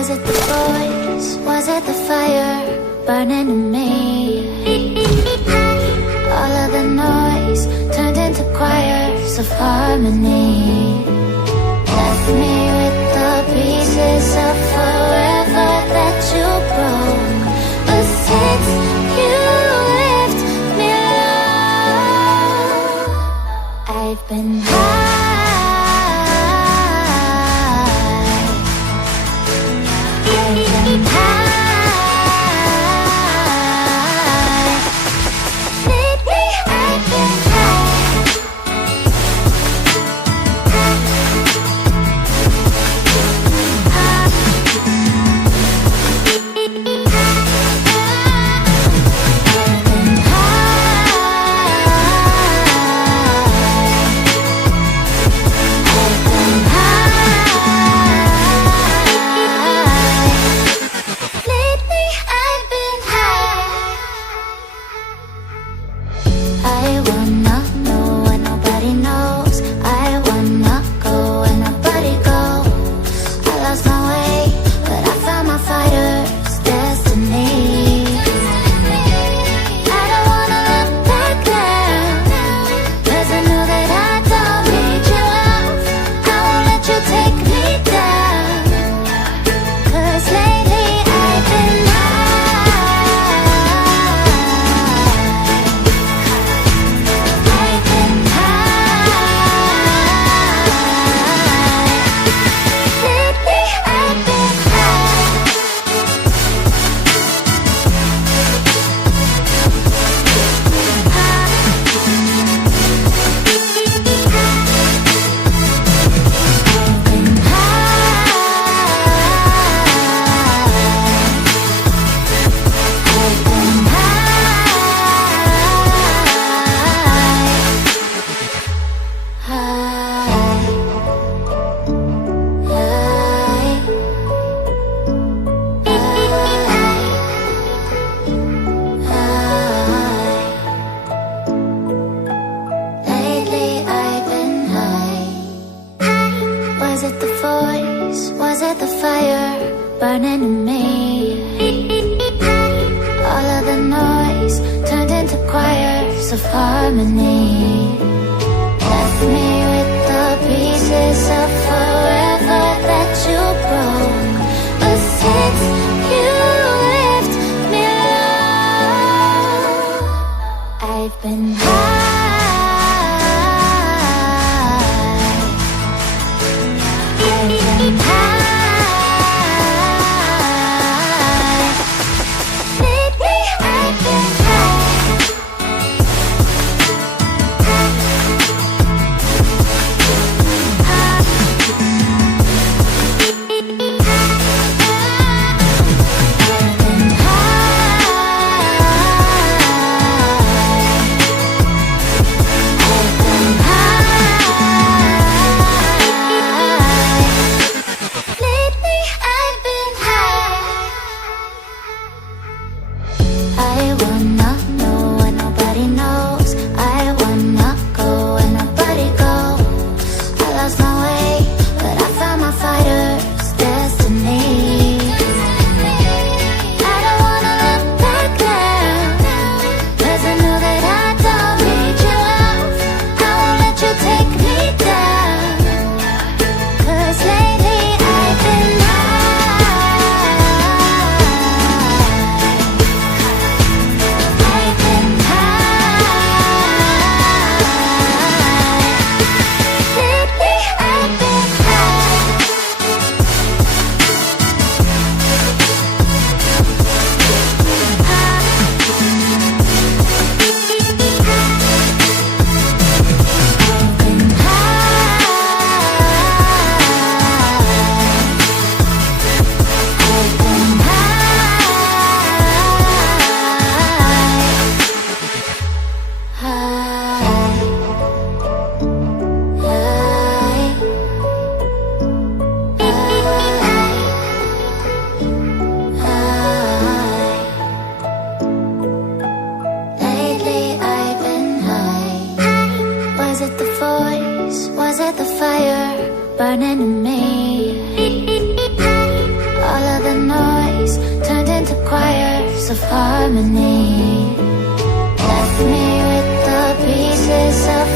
Was it the voice? Was it the fire burning in me? All of the noise turned into choirs of harmony. Left me with the pieces of forever that you broke. But since you left me alone, I've been high. Was it the voice? Was it the fire burning in me? All of the noise turned into choirs of harmony. Left me with the pieces of forever that you broke. But since you left me alone, I've been high. Lately I've been high. of harmony. Left me with the pieces of